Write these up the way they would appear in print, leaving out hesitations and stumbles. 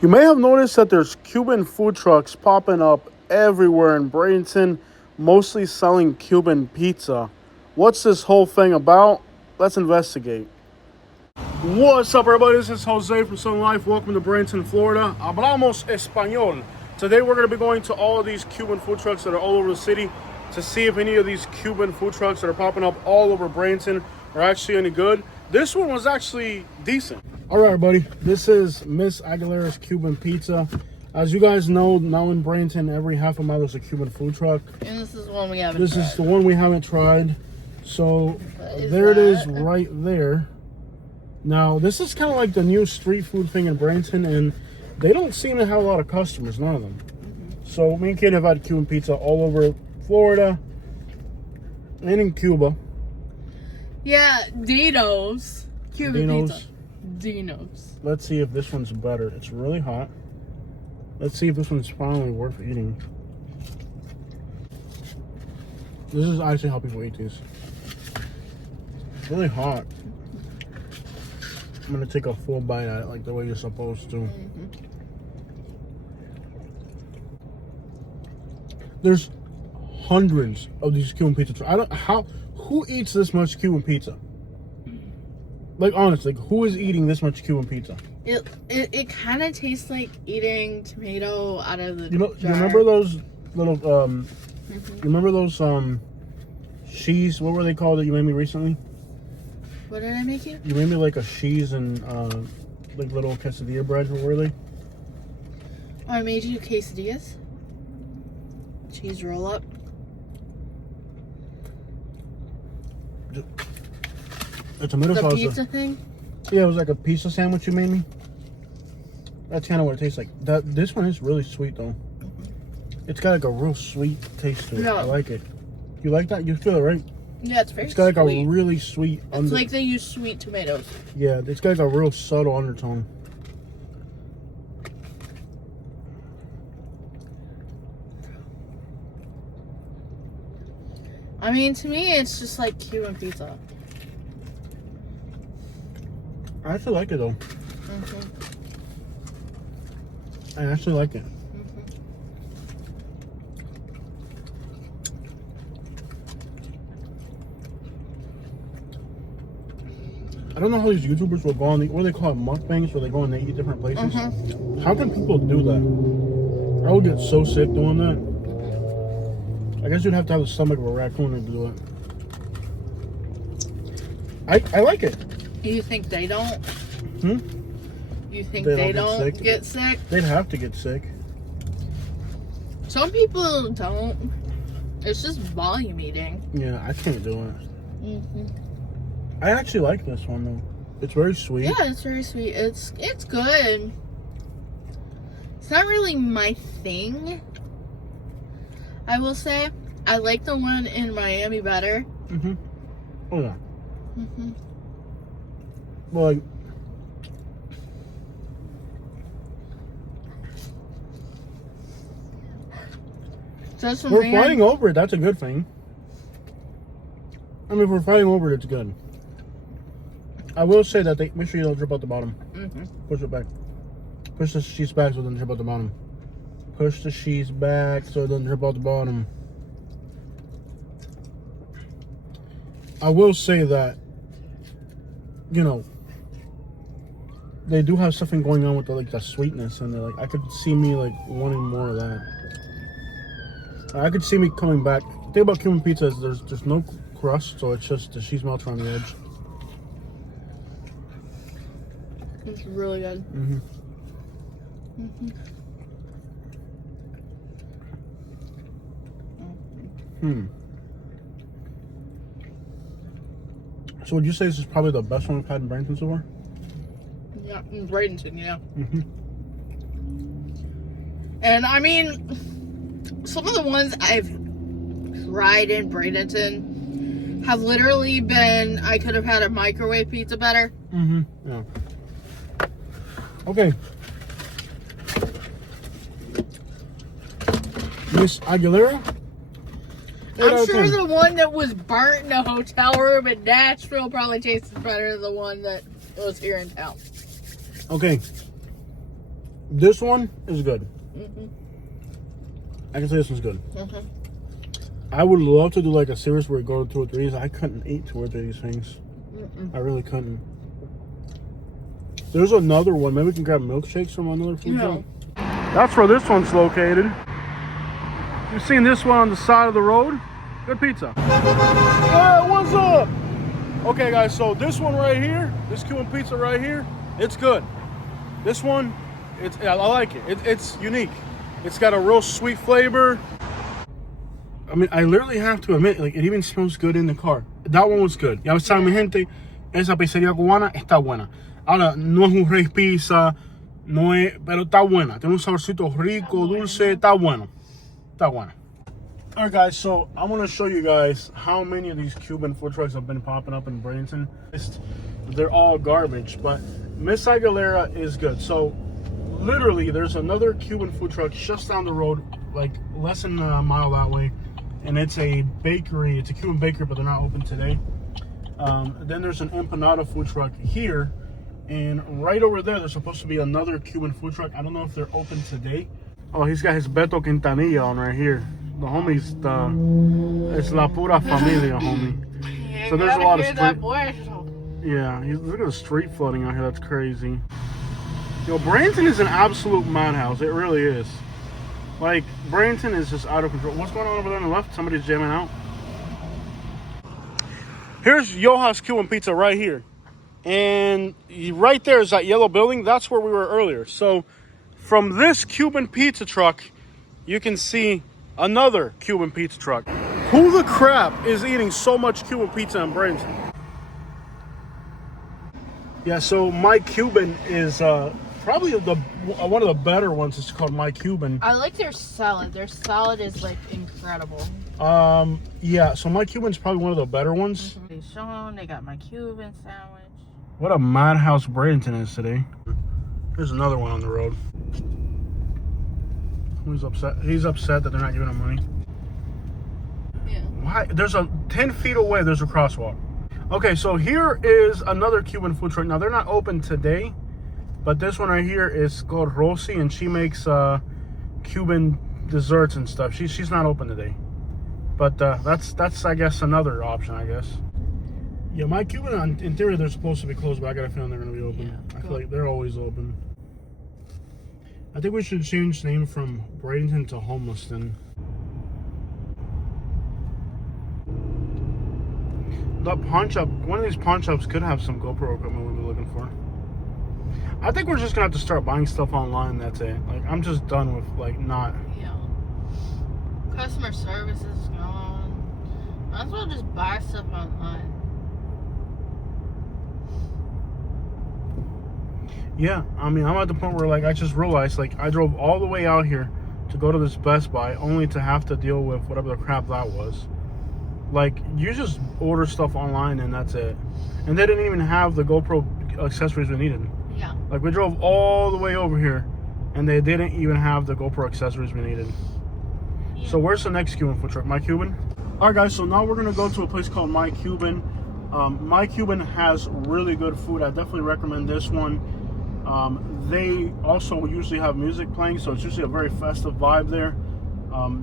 You may have noticed that there's Cuban food trucks popping up everywhere in Bradenton, mostly selling Cuban pizza. What's this whole thing about? Let's investigate. What's up, everybody? This is Jose from Sun Life. Welcome to Bradenton, Florida. Hablamos Español. Today we're going to be going to all of these Cuban food trucks that are all over the city to see if any of these Cuban food trucks that are popping up all over Bradenton are actually any good. This one was actually decent. All right, everybody. This is Miss Aguilera's Cuban Pizza. As you guys know, now in Bradenton, every half a mile there's a Cuban food truck. And this is the one we haven't tried. This is the one we haven't tried. So there it is right there. Now, this is kind of like the new street food thing in Bradenton, and they don't seem to have a lot of customers, none of them. So me and Kid have had Cuban pizza all over Florida and in Cuba. Yeah, Dino's. Cuban Dino's. pizza. Dino's. Let's see if this one's better. It's really hot. Let's see if this one's finally worth eating. This is actually how people eat these. It's really hot. I'm gonna take a full bite at it like the way you're supposed to. There's hundreds of these Cuban pizza. Who eats this much Cuban pizza? Like, honestly, who is eating this much Cuban pizza? It kind of tastes like eating tomato out of the jar. You remember those little you remember those cheese, what were they called that you made me recently? What did I make you? You made me like a cheese and like little quesadilla bread. What were they? Oh, I made you quesadillas. Cheese roll up. A tomato sauce. The pizza thing? Yeah, it was like a pizza sandwich you made me. That's kind of what it tastes like. This one is really sweet though. It's got like a real sweet taste to it. No. I like it. You like that? You feel it, right? Yeah, it's very sweet. It's got like a really sweet It's like they use sweet tomatoes. Yeah, it's got like a real subtle undertone. I mean, to me, it's just like Cuban pizza. I actually like it though. I actually like it. I don't know how these YouTubers will go on what do they call it, mukbangs, where they go and they eat different places. How can people do that? I would get so sick doing that. I guess you'd have to have the stomach of a raccoon to do it. I like it. You think they don't? You think they don't get sick? They'd have to get sick. Some people don't. It's just volume eating. Yeah, I can't do it. I actually like this one though. It's very sweet. Yeah, it's very sweet. It's good. It's not really my thing, I will say. I like the one in Miami better. Oh yeah. Well, like, we're fighting over it. That's a good thing. I mean, if we're fighting over it, it's good. I will say that make sure you don't drip out the bottom. Push it back. Push the cheese back so it doesn't drip out the bottom. Push the cheese back so it doesn't drip out the bottom. I will say that, you know, they do have something going on with the sweetness, and I could see me like wanting more of that. I could see me coming back. The thing about Cuban pizza is there's no crust, so it's just the cheese melts around the edge. It's really good. So would you say this is probably the best one we've had in Bradenton so far? Yeah, in Bradenton, yeah. And I mean, some of the ones I've tried in Bradenton have literally been, I could have had a microwave pizza better. Yeah. Okay. Miss Aguilera? I'm sure the one that was burnt in a hotel room in Nashville probably tasted better than the one that was here in town. Okay. This one is good. Mm-hmm. I can say this one's good. Okay. I would love to do like a series where we go to 2 or 3. I couldn't eat 2 or 3 of these things. I really couldn't. There's another one. Maybe we can grab milkshakes from another food truck. That's where this one's located. You've seen this one on the side of the road. Good pizza. Hey, what's up? Okay, guys, so this one right here, this Cuban pizza right here, it's good. This one, I like it. It's unique. It's got a real sweet flavor. I mean, I literally have to admit, like, it even smells good in the car. That one was good. Ya saben, mi gente, esa pizzería cubana está buena. Ahora, no es un rey pizza, no es, pero está buena. Tiene un saborcito rico, dulce, está bueno. Está buena. Alright guys, so I'm going to show you guys how many of these Cuban food trucks have been popping up in Bradenton. They're all garbage, but Miss Aguilera is good. So literally there's another Cuban food truck just down the road, like less than a mile that way, and it's a bakery. It's a Cuban bakery, but they're not open today. Then there's an empanada food truck here, and right over there there's supposed to be another Cuban food truck. I don't know if they're open today. Oh, he's got his Beto Quintanilla on right here. The homie's it's la pura familia, homie. So there's a lot of street. Yeah, look at the street flooding out here. That's crazy. Yo, Bradenton is an absolute madhouse. It really is. Like, Bradenton is just out of control. What's going on over there on the left? Somebody's jamming out. Here's Yoha's Cuban Pizza right here. And right there is that yellow building. That's where we were earlier. So from this Cuban pizza truck, you can see another Cuban pizza truck. Who the crap is eating so much Cuban pizza in Bradenton? Yeah, so My Cuban is probably one of the better ones. It's called My Cuban. I like their salad. Their salad is like incredible. Yeah, so My Cuban's probably one of the better ones. They got My Cuban sandwich. What a madhouse Bradenton is today. There's another one on the road. Who's upset? He's upset that they're not giving him money. Yeah. Why? There's 10 feet away, there's a crosswalk. Okay, so here is another Cuban food truck. Now, they're not open today, but this one right here is called Rosie, and she makes Cuban desserts and stuff. She's not open today. But that's I guess, another option, I guess. Yeah, My Cuban, in theory, they're supposed to be closed, but I got a feeling they're going to be open. Yeah, I feel like they're always open. I think we should change the name from Bradenton to Homelesston. The pawn shop, one of these pawn shops could have some GoPro equipment we'll be looking for. I think we're just gonna have to start buying stuff online. That's it. Like, I'm just done with not. Yeah. Customer service is gone. Might as well just buy stuff online. Yeah, I mean, I'm at the point where, like, I just realized, like, I drove all the way out here to go to this Best Buy only to have to deal with whatever the crap that was. Like, you just order stuff online and that's it. And they didn't even have the GoPro accessories we needed. Yeah. Like, we drove all the way over here and they didn't even have the GoPro accessories we needed. Yeah. So where's the next Cuban food truck? My Cuban? Alright guys, so now we're going to go to a place called My Cuban. My Cuban has really good food. I definitely recommend this one. They also usually have music playing, so it's usually a very festive vibe there.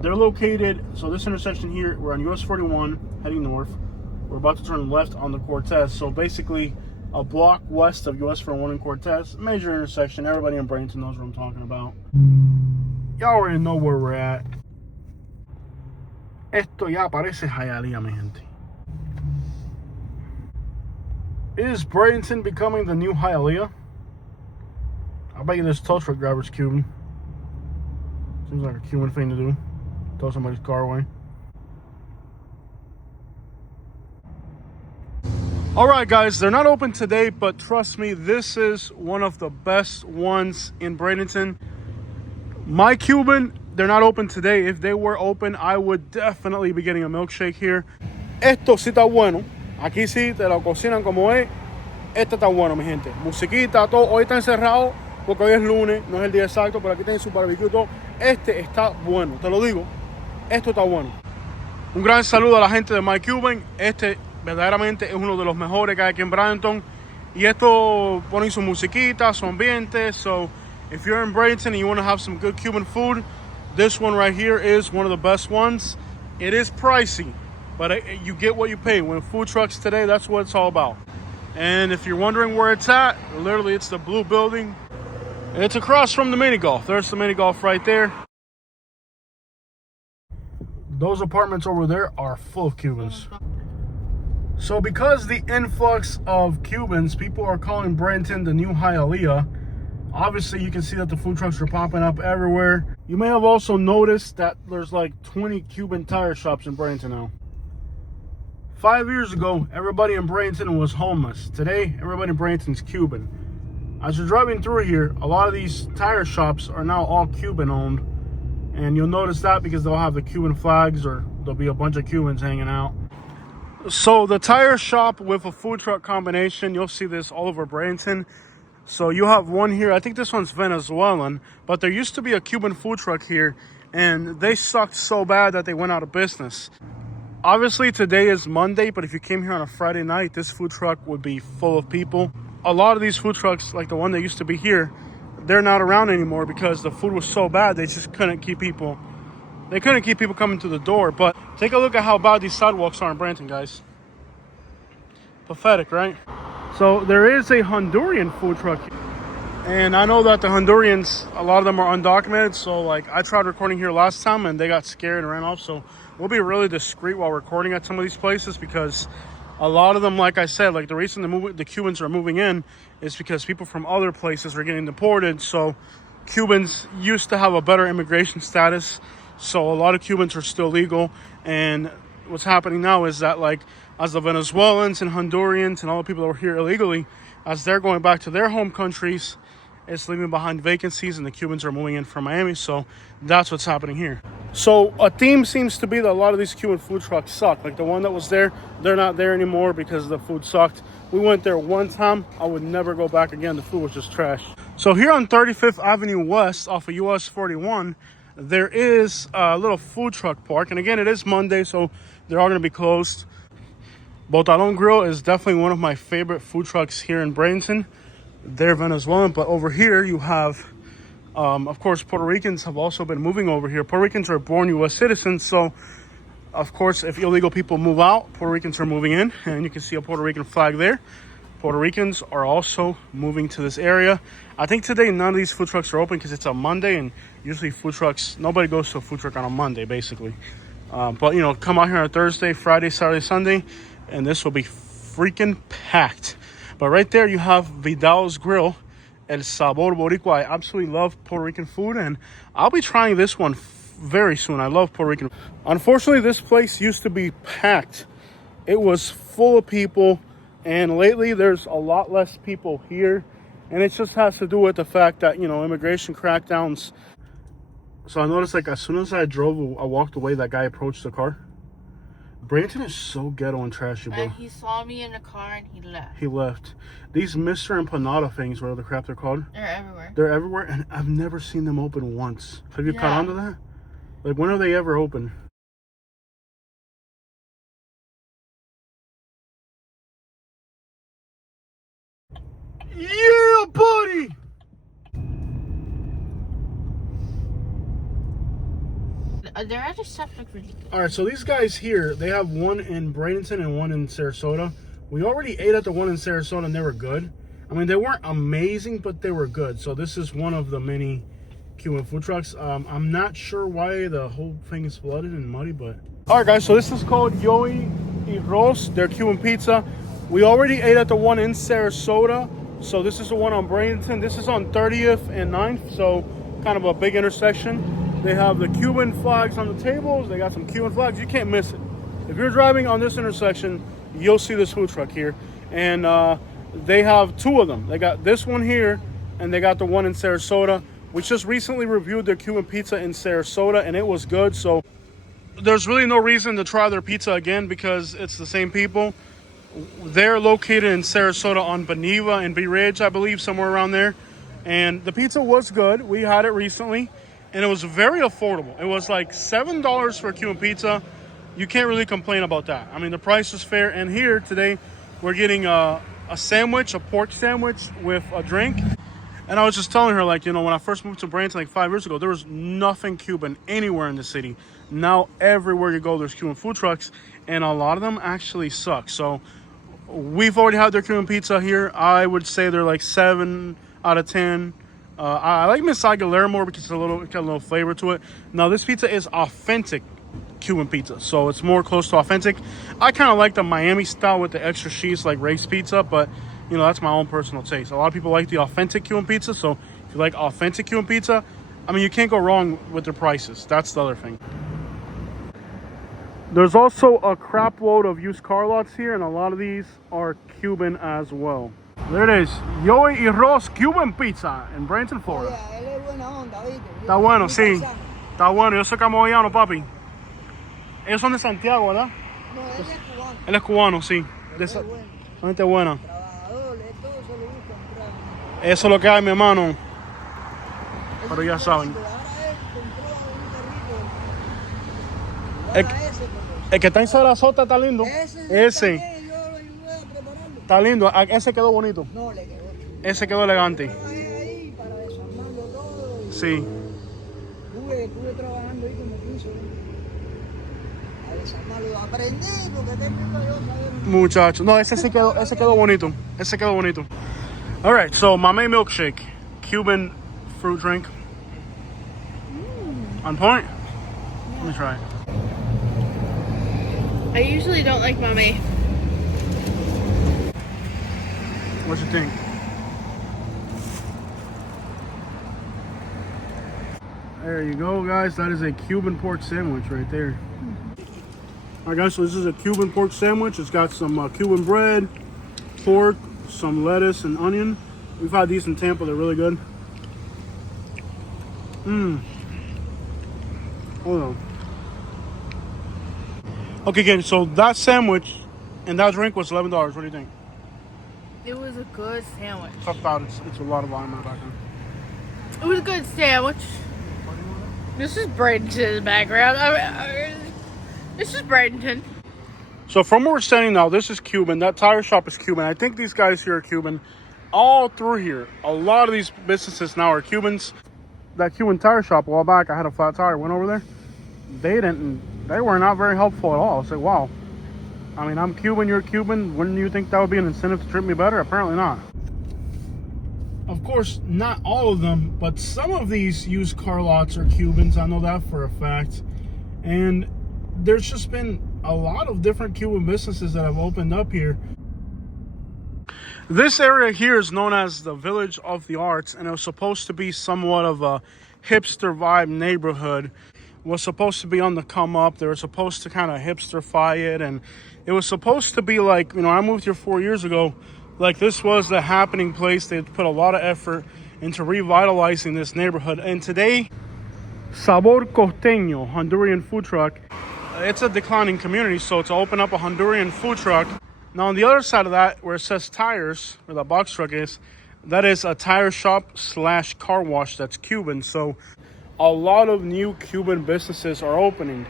They're located, so this intersection here, we're on US 41 heading north. We're about to turn left on the Cortez, so basically a block west of US 41 and Cortez. Major intersection. Everybody in Bradenton knows what I'm talking about. Y'all already know where we're at. Esto ya parece Hialeah, mi gente. Is Bradenton becoming the new Hialeah? I bet you this tow truck driver's Cuban. Seems like a Cuban thing to do. Tow somebody's car away. Alright guys, they're not open today, but trust me, this is one of the best ones in Bradenton. My Cuban, they're not open today. If they were open, I would definitely be getting a milkshake here. Esto sí está bueno. Aquí sí te lo cocinan como es. Esto está bueno, mi gente. Musiquita, todo. Hoy está encerrado porque hoy es lunes, no es el día exacto, pero aquí tienen su barbecue todo. Este está bueno, te lo digo. Esto está bueno. Un gran saludo a la gente de My Cuban. Este verdaderamente es uno de los mejores que hay aquí en Bradenton. Y esto ponen su musiquita, su ambiente. So, If you're in Bradenton and you want to have some good Cuban food, this one right here is one of the best ones. It is pricey, but you get what you pay. When food trucks today, that's what it's all about. And if you're wondering where it's at, literally it's the blue building. It's across from the mini golf. There's the mini golf right there. Those apartments over there are full of Cubans. So because the influx of Cubans, people are calling Bradenton the new Hialeah. Obviously, you can see that the food trucks are popping up everywhere. You may have also noticed that there's like 20 Cuban tire shops in Bradenton now. 5 years ago, everybody in Bradenton was homeless. Today, everybody in Bradenton's Cuban. As you're driving through here, a lot of these tire shops are now all Cuban owned. And you'll notice that because they'll have the Cuban flags or there'll be a bunch of Cubans hanging out. So the tire shop with a food truck combination, you'll see this all over Bradenton. So you have one here, I think this one's Venezuelan, but there used to be a Cuban food truck here and they sucked so bad that they went out of business. Obviously today is Monday, but if you came here on a Friday night, this food truck would be full of people. A lot of these food trucks, like the one that used to be here, they're not around anymore because the food was so bad they just couldn't keep people. They couldn't keep people coming to the door. But take a look at how bad these sidewalks are in Bradenton, guys. Pathetic, right? So there is a Honduran food truck here. And I know that the Hondurans, a lot of them are undocumented. So like I tried recording here last time and they got scared and ran off. So we'll be really discreet while recording at some of these places because a lot of them, like I said, like the reason the Cubans are moving in is because people from other places are getting deported. So Cubans used to have a better immigration status. So a lot of Cubans are still legal. And what's happening now is that like as the Venezuelans and Hondurans and all the people that were here illegally, as they're going back to their home countries, it's leaving behind vacancies and the Cubans are moving in from Miami. So that's what's happening here. So a theme seems to be that a lot of these Cuban food trucks suck. Like the one that was there, they're not there anymore because the food sucked. We went there one time. I would never go back again. The food was just trash. So here on 35th Avenue West off of US 41, there is a little food truck park. And again, it is Monday, so they're all going to be closed. Botalon Grill is definitely one of my favorite food trucks here in Bradenton. They're Venezuelan, but over here you have, of course, Puerto Ricans have also been moving over here. Puerto Ricans are born U.S. citizens, so of course, if illegal people move out, Puerto Ricans are moving in, and you can see a Puerto Rican flag there. Puerto Ricans are also moving to this area. I think today none of these food trucks are open because it's a Monday, and usually food trucks, nobody goes to a food truck on a Monday, basically. But, you know, come out here on Thursday, Friday, Saturday, Sunday, and this will be freaking packed. But right there you have Vidal's Grill, El Sabor Boricua. I absolutely love Puerto Rican food, and I'll be trying this one very soon. I love Puerto Rican. Unfortunately, this place used to be packed. It was full of people, and lately there's a lot less people here. And it just has to do with the fact that, you know, immigration crackdowns. So I noticed, like, as soon as I walked away, that guy approached the car. Bradenton is so ghetto and trashy, bro. And he saw me in the car and he left. He left. These Mr. Empanada things, whatever the crap they're called. They're everywhere. They're everywhere, and I've never seen them open once. Have you caught on to that? Like, when are they ever open? Yeah, buddy! Their other stuff look really good. All right, so these guys here, they have one in Bradenton and one in Sarasota. We already ate at the one in Sarasota, and they were good. I mean, they weren't amazing, but they were good. So this is one of the many Cuban food trucks. I'm not sure why the whole thing is flooded and muddy, but... All right, guys, so this is called Yoy y Ros. They're Cuban pizza. We already ate at the one in Sarasota. So this is the one on Bradenton. This is on 30th and 9th, so kind of a big intersection. They have the Cuban flags on the tables. They got some Cuban flags. You can't miss it. If you're driving on this intersection, you'll see this food truck here. And they have two of them. They got this one here, and they got the one in Sarasota. We just recently reviewed their Cuban pizza in Sarasota, and it was good. So there's really no reason to try their pizza again because it's the same people. They're located in Sarasota on Beneva and Bee Ridge, I believe, somewhere around there. And the pizza was good. We had it recently. And it was very affordable. It was like $7 for a Cuban pizza. You can't really complain about that. I mean, the price was fair. And here today, we're getting a sandwich, a pork sandwich with a drink. And I was just telling her, like, you know, when I first moved to Bradenton like 5 years ago, there was nothing Cuban anywhere in the city. Now everywhere you go, there's Cuban food trucks, and a lot of them actually suck. So we've already had their Cuban pizza here. I would say they're like 7 out of 10. I like Miss Aguilera more because it's got a little flavor to it. Now this pizza is authentic Cuban pizza, so it's more close to authentic. I kind of like the Miami style with the extra cheese, like Ray's Pizza, but you know, that's my own personal taste. A lot of people like the authentic Cuban pizza, so if you like authentic Cuban pizza, I mean, you can't go wrong with their prices. That's the other thing. There's also a crap load of used car lots here, and a lot of these are Cuban as well. There it is, Joey y Ross Cuban Pizza in Bradenton, Florida. Está bueno, sí. Está bueno, yo soy camboyano, papi. Ellos son de Santiago, ¿verdad? No, él es cubano. Él es cubano, sí. Son gente buena. Trabajadores, todo se lo buscan rápido. Eso es lo que hay, mi hermano. Pero ya saben. Ahora él compró un carrito. El, Ahora ese, porque el que está en Sarasota está lindo. ese. También, yo lo ayudé a prepararlo. Está lindo. Ese quedó bonito. No, le quedó. Ese quedó elegante. Trabajé ahí para desarmarlo todo. Y Sí. Estuve trabajando ahí como 15 años. A desarmarlo. Aprendí porque tengo yo saber. Muchacho. No, ese quedó bonito. Ese quedó bonito. All right, so my main milkshake, Cuban fruit drink. On point? Let me try it. I usually don't like mommy. What you think? There you go, guys. That is a Cuban pork sandwich right there. All right, guys, so this is a Cuban pork sandwich. It's got some Cuban bread, pork, some lettuce, and onion. We've had these in Tampa. They're really good. Hold on. Okay, again, so that sandwich and that drink was $11. What do you think? It was a good sandwich. Tough out. It's a lot of volume in the background. It was a good sandwich. This is Bradenton in the background. This is Bradenton. So from where we're standing now, this is Cuban. That tire shop is Cuban. I think these guys here are Cuban. All through here, a lot of these businesses now are Cubans. That Cuban tire shop a while back, I had a flat tire. Went over there. They were not very helpful at all. I was like, wow. I mean, I'm Cuban, you're Cuban. Wouldn't you think that would be an incentive to treat me better? Apparently not. Of course, not all of them, but some of these used car lots are Cubans. I know that for a fact. And there's just been a lot of different Cuban businesses that have opened up here. This area here is known as the Village of the Arts, and it was supposed to be somewhat of a hipster vibe neighborhood. It was supposed to be on the come up. They were supposed to kind of hipsterify it, and it was supposed to be like, you know, I moved here 4 years ago. Like, this was the happening place. They put a lot of effort into revitalizing this neighborhood. And today, Sabor Costeño, Honduran food truck, it's a declining community, so to open up a Honduran food truck. Now, on the other side of that, where it says tires, where the box truck is, that is a tire shop / car wash that's Cuban. So a lot of new Cuban businesses are opening.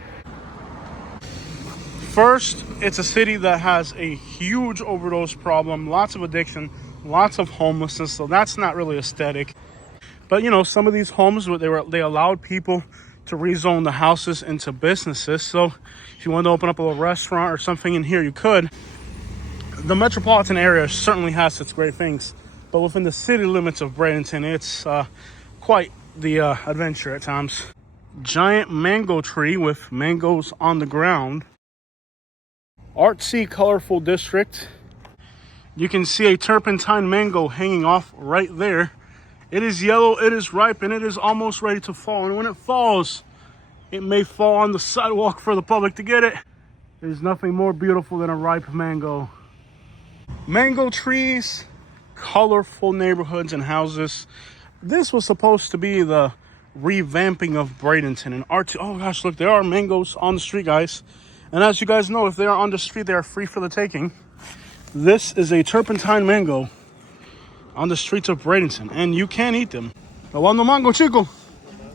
First, it's a city that has a huge overdose problem, lots of addiction, lots of homelessness, so that's not really aesthetic. But, you know, some of these homes, they allowed people to rezone the houses into businesses. So if you wanted to open up a little restaurant or something in here, you could. The metropolitan area certainly has its great things, but within the city limits of Bradenton, it's quite the adventure at times. Giant mango tree with mangoes on the ground. Artsy, colorful district. You can see a turpentine mango hanging off right there. It is yellow, it is ripe, and it is almost ready to fall. And when it falls, it may fall on the sidewalk for the public to get it. There's nothing more beautiful than a ripe mango. Mango trees, colorful neighborhoods and houses. This was supposed to be the revamping of Bradenton and art. Oh gosh, look, there are mangoes on the street, guys. And as you guys know, if they are on the street, they are free for the taking. This is a turpentine mango on the streets of Bradenton, and you can eat them. Hablando mango, chico.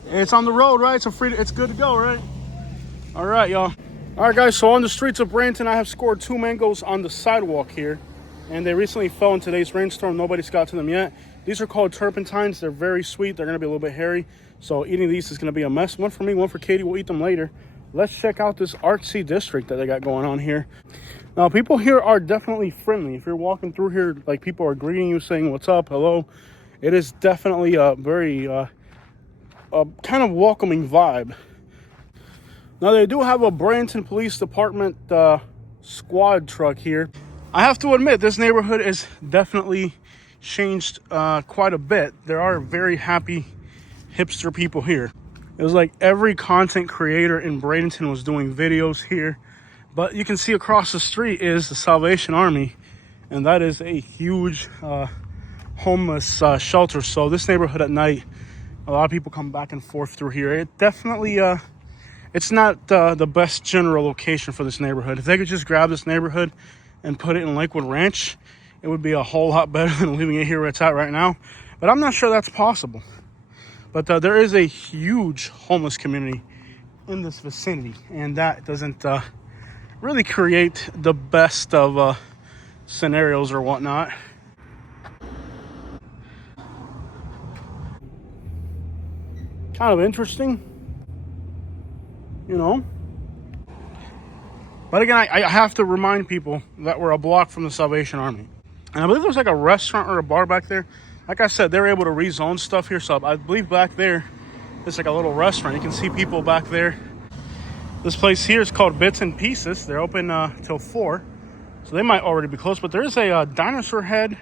It's on the road, right? It's good to go, right? All right, y'all. All right, guys, so on the streets of Bradenton, I have scored 2 mangoes on the sidewalk here, and they recently fell in today's rainstorm. Nobody's got to them yet. These are called turpentines. They're very sweet. They're going to be a little bit hairy. So eating these is going to be a mess. One for me, one for Katie. We'll eat them later. Let's check out this artsy district that they got going on here. Now, people here are definitely friendly. If you're walking through here, like, people are greeting you, saying what's up, hello. It is definitely a very kind of welcoming vibe. Now, they do have a Bradenton Police Department squad truck here. I have to admit, this neighborhood is definitely changed quite a bit. There are very happy hipster people here. It was like every content creator in Bradenton was doing videos here. But you can see across the street is the Salvation Army, and that is a huge homeless shelter. So this neighborhood at night, a lot of people come back and forth through here. It definitely it's not the best general location for this neighborhood. If they could just grab this neighborhood and put it in Lakewood Ranch, it would be a whole lot better than leaving it here where it's at right now. But I'm not sure that's possible. But there is a huge homeless community in this vicinity, and that doesn't really create the best of scenarios or whatnot. Kind of interesting, you know. But again, I have to remind people that we're a block from the Salvation Army. And I believe there's like a restaurant or a bar back there. Like I said, they're able to rezone stuff here. So I believe back there, it's like a little restaurant. You can see people back there. This place here is called Bits and Pieces. They're open till 4. So they might already be closed. But there is a dinosaur head in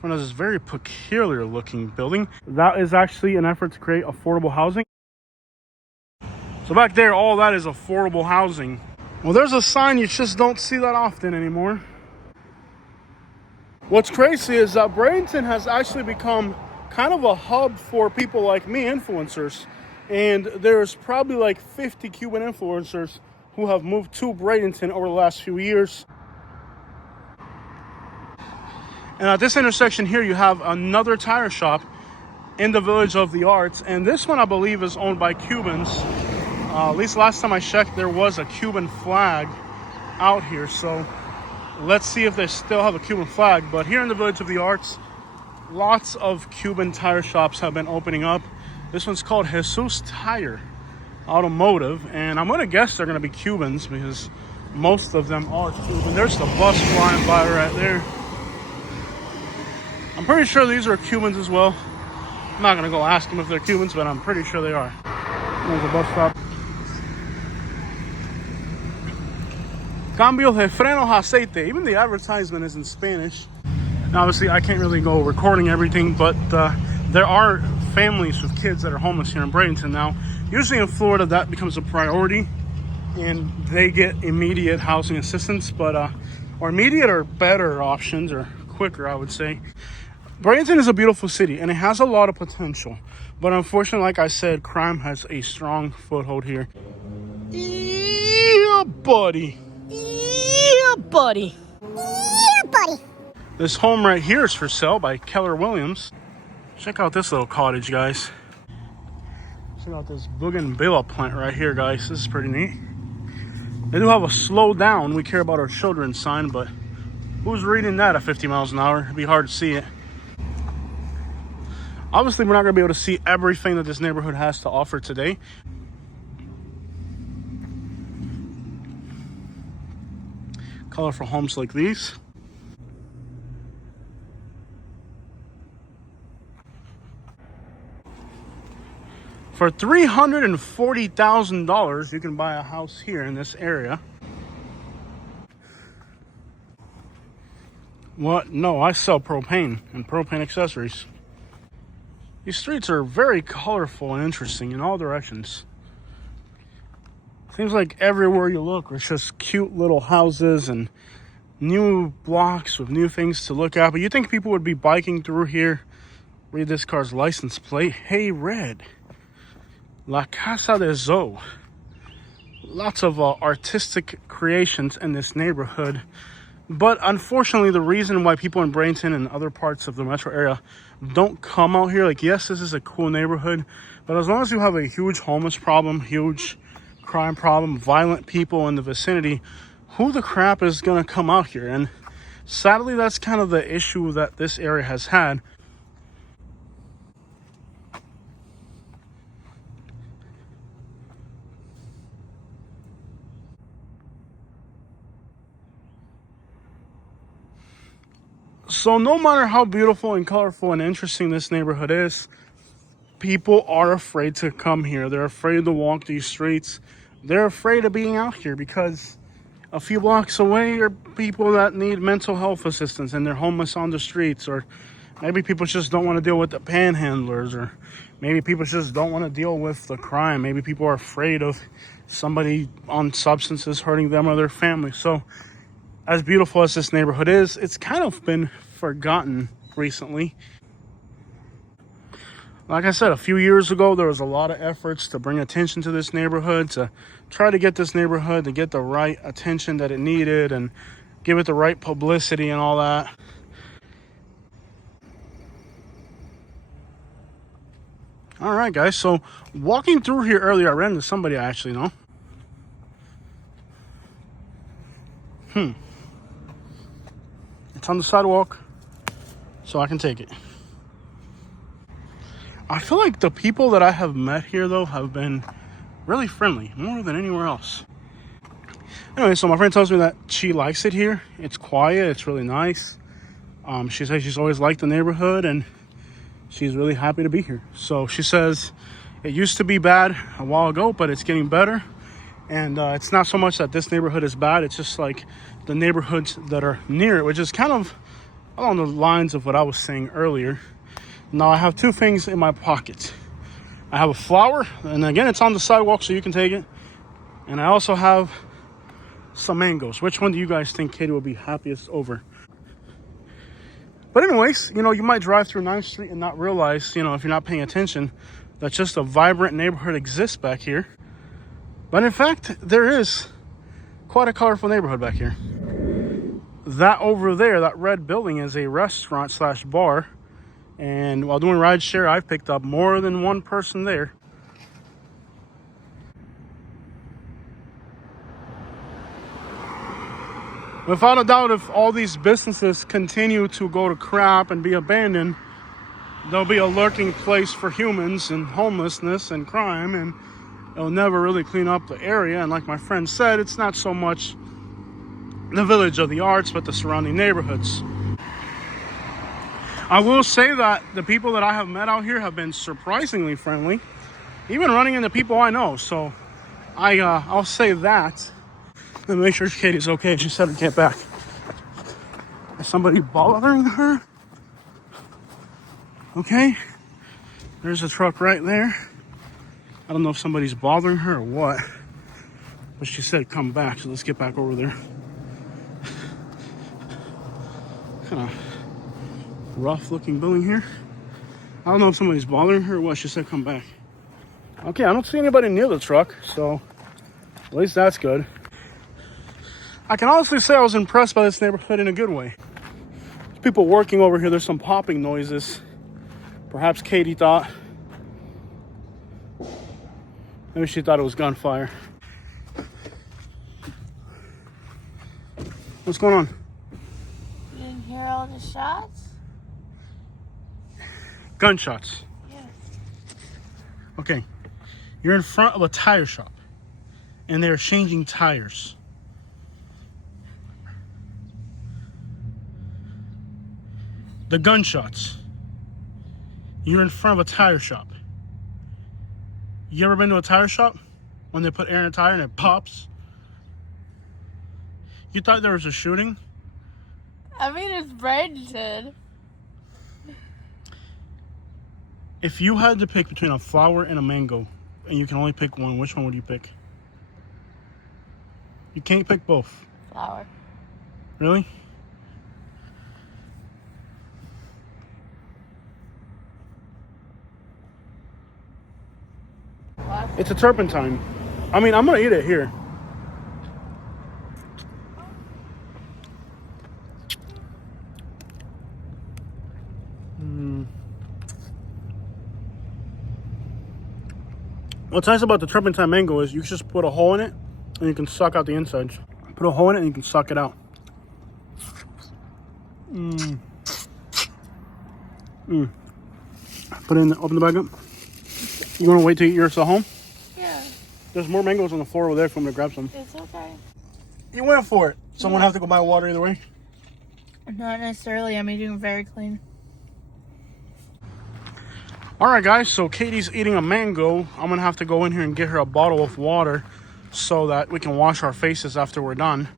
front of this very peculiar looking building. That is actually an effort to create affordable housing. So back there, all that is affordable housing. Well, there's a sign you just don't see that often anymore. What's crazy is that Bradenton has actually become kind of a hub for people like me, influencers. And there's probably like 50 Cuban influencers who have moved to Bradenton over the last few years. And at this intersection here, you have another tire shop in the Village of the Arts. And this one, I believe, is owned by Cubans. At least last time I checked, there was a Cuban flag out here. So let's see if they still have a Cuban flag. But here in the Village of the Arts, lots of Cuban tire shops have been opening up. This one's called Jesus Tire Automotive. And I'm going to guess they're going to be Cubans because most of them are Cuban. There's the bus flying by right there. I'm pretty sure these are Cubans as well. I'm not going to go ask them if they're Cubans, but I'm pretty sure they are. There's a bus stop. Cambio de frenos aceite. Even the advertisement is in Spanish. Now, obviously, I can't really go recording everything, but there are families with kids that are homeless here in Bradenton now. Usually in Florida, that becomes a priority, and they get immediate housing assistance, but or immediate or better options, or quicker, I would say. Bradenton is a beautiful city, and it has a lot of potential. But unfortunately, like I said, crime has a strong foothold here. Yeah, buddy. Yeah, buddy. Yeah, buddy. This home right here is for sale by Keller Williams. Check out this little cottage, guys. Check out this bougainvillea plant right here, guys. This is pretty neat. They do have a slow down, we care about our children sign, but who's reading that at 50 miles an hour? It'd be hard to see it. Obviously, we're not going to be able to see everything that this neighborhood has to offer today. Colorful homes like these. For $340,000, you can buy a house here in this area. What? No, I sell propane and propane accessories. These streets are very colorful and interesting in all directions. Seems like everywhere you look, it's just cute little houses and new blocks with new things to look at. But you think people would be biking through here? Read this car's license plate. Hey, red. La Casa de Zoe. Lots of artistic creations in this neighborhood. But unfortunately, the reason why people in Bradenton and other parts of the metro area don't come out here, like, yes, this is a cool neighborhood, but as long as you have a huge homeless problem, huge crime problem, violent people in the vicinity, who the crap is going to come out here? And sadly, that's kind of the issue that this area has had. So no matter how beautiful and colorful and interesting this neighborhood is, people are afraid to come here. They're afraid to walk these streets. They're afraid of being out here because a few blocks away are people that need mental health assistance and they're homeless on the streets, or maybe people just don't want to deal with the panhandlers, or maybe people just don't want to deal with the crime. Maybe people are afraid of somebody on substances hurting them or their family. So as beautiful as this neighborhood is, it's kind of been forgotten recently. Like I said, a few years ago, there was a lot of efforts to bring attention to this neighborhood, to try to get this neighborhood to get the right attention that it needed and give it the right publicity and all that. All right, guys. So walking through here earlier, I ran into somebody I actually know. It's on the sidewalk, so I can take it. I feel like the people that I have met here, though, have been really friendly, more than anywhere else. Anyway, so my friend tells me that she likes it here. It's quiet. It's really nice. She says she's always liked the neighborhood, and she's really happy to be here. So she says it used to be bad a while ago, but it's getting better. And it's not so much that this neighborhood is bad. It's just like the neighborhoods that are near it, which is kind of along the lines of what I was saying earlier. Now I have two things in my pocket. I have a flower, and again, it's on the sidewalk, so you can take it. And I also have some mangoes. Which one do you guys think Katie will be happiest over? But anyways, you know, you might drive through 9th Street and not realize, you know, if you're not paying attention, that just a vibrant neighborhood exists back here. But in fact, there is quite a colorful neighborhood back here. That over there, that red building, is a restaurant slash bar. And while doing rideshare, I've picked up more than one person there. Without a doubt, if all these businesses continue to go to crap and be abandoned, there'll be a lurking place for humans and homelessness and crime, and it'll never really clean up the area. And like my friend said, it's not so much the Village of the Arts, but the surrounding neighborhoods. I will say that the people that I have met out here have been surprisingly friendly, even running into people I know. So I'll say that. And make sure Katie's okay. She said to get back. Is somebody bothering her? Okay. There's a truck right there. I don't know if somebody's bothering her or what. But she said come back, so let's get back over there. Kind of rough looking building here. I don't know if somebody's bothering her or what. She said come back. Okay, I don't see anybody near the truck, so at least that's good. I can honestly say I was impressed by this neighborhood in a good way. There's people working over here. There's some popping noises. Perhaps Katie thought, maybe she thought it was gunfire. What's going on? You didn't hear all the shots? Gunshots. Yeah. Okay. You're in front of a tire shop and they're changing tires. The gunshots. You're in front of a tire shop. You ever been to a tire shop when they put air in a tire and it pops? You thought there was a shooting? I mean, it's Bradenton. If you had to pick between a flower and a mango, and you can only pick one, which one would you pick? You can't pick both. Flower. Really? What? It's a turpentine. I mean, I'm gonna eat it here. What's nice about the turpentine mango is you just put a hole in it and you can suck out the insides. Put a hole in it and you can suck it out. Put it in, open the bag up. You wanna wait to eat yours at home? Yeah, There's more mangoes on the floor over there if you want me to grab some. it's okay. You went for it. Someone have to go buy water either way. Not necessarily. I'm eating very clean. Alright guys, so Katie's eating a mango. I'm gonna have to go in here and get her a bottle of water so that we can wash our faces after we're done.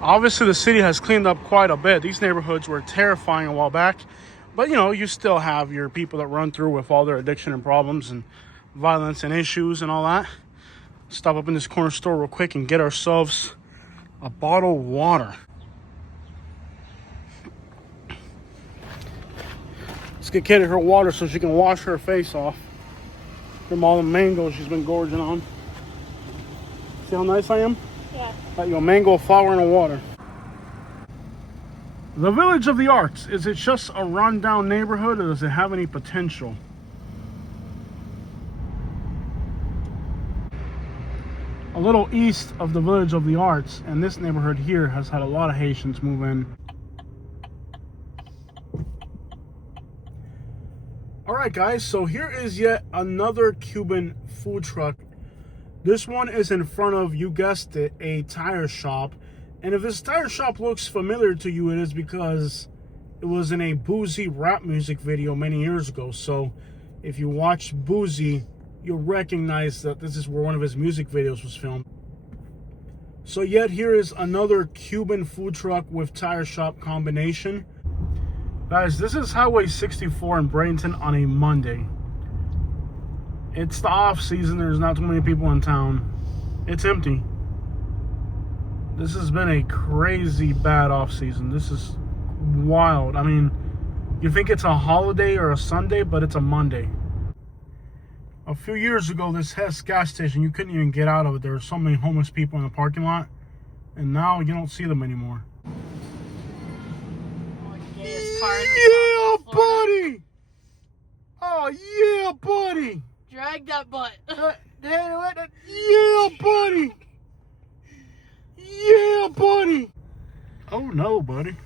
Obviously the city has cleaned up quite a bit. These neighborhoods were terrifying a while back. But you know, you still have your people that run through with all their addiction and problems and violence and issues and all that. Stop up in this corner store real quick and get ourselves a bottle of water. Let's get Katie her water so she can wash her face off from all the mangoes she's been gorging on. See how nice I am? Yeah. Got you a mango, a flower, and a water. The Village of the Arts, is it just a rundown neighborhood or does it have any potential? A little east of the Village of the Arts, and this neighborhood here has had a lot of Haitians move in. Alright guys, so here is yet another Cuban food truck. This one is in front of, you guessed it, a tire shop. And if this tire shop looks familiar to you, it is because it was in a Boozy rap music video many years ago. So if you watch Boozy, you'll recognize that this is where one of his music videos was filmed. So yet here is another Cuban food truck with tire shop combination. Guys, this is Highway 64 in Bradenton on a Monday. It's the off season, there's not too many people in town. It's empty. This has been a crazy bad off season. This is wild. I mean, you think it's a holiday or a Sunday, but it's a Monday. A few years ago, this Hess gas station, you couldn't even get out of it. There were so many homeless people in the parking lot, and now you don't see them anymore. Yeah, buddy! Oh, yeah, buddy! Drag that butt. Yeah, buddy! Yeah, buddy! Oh, no, buddy.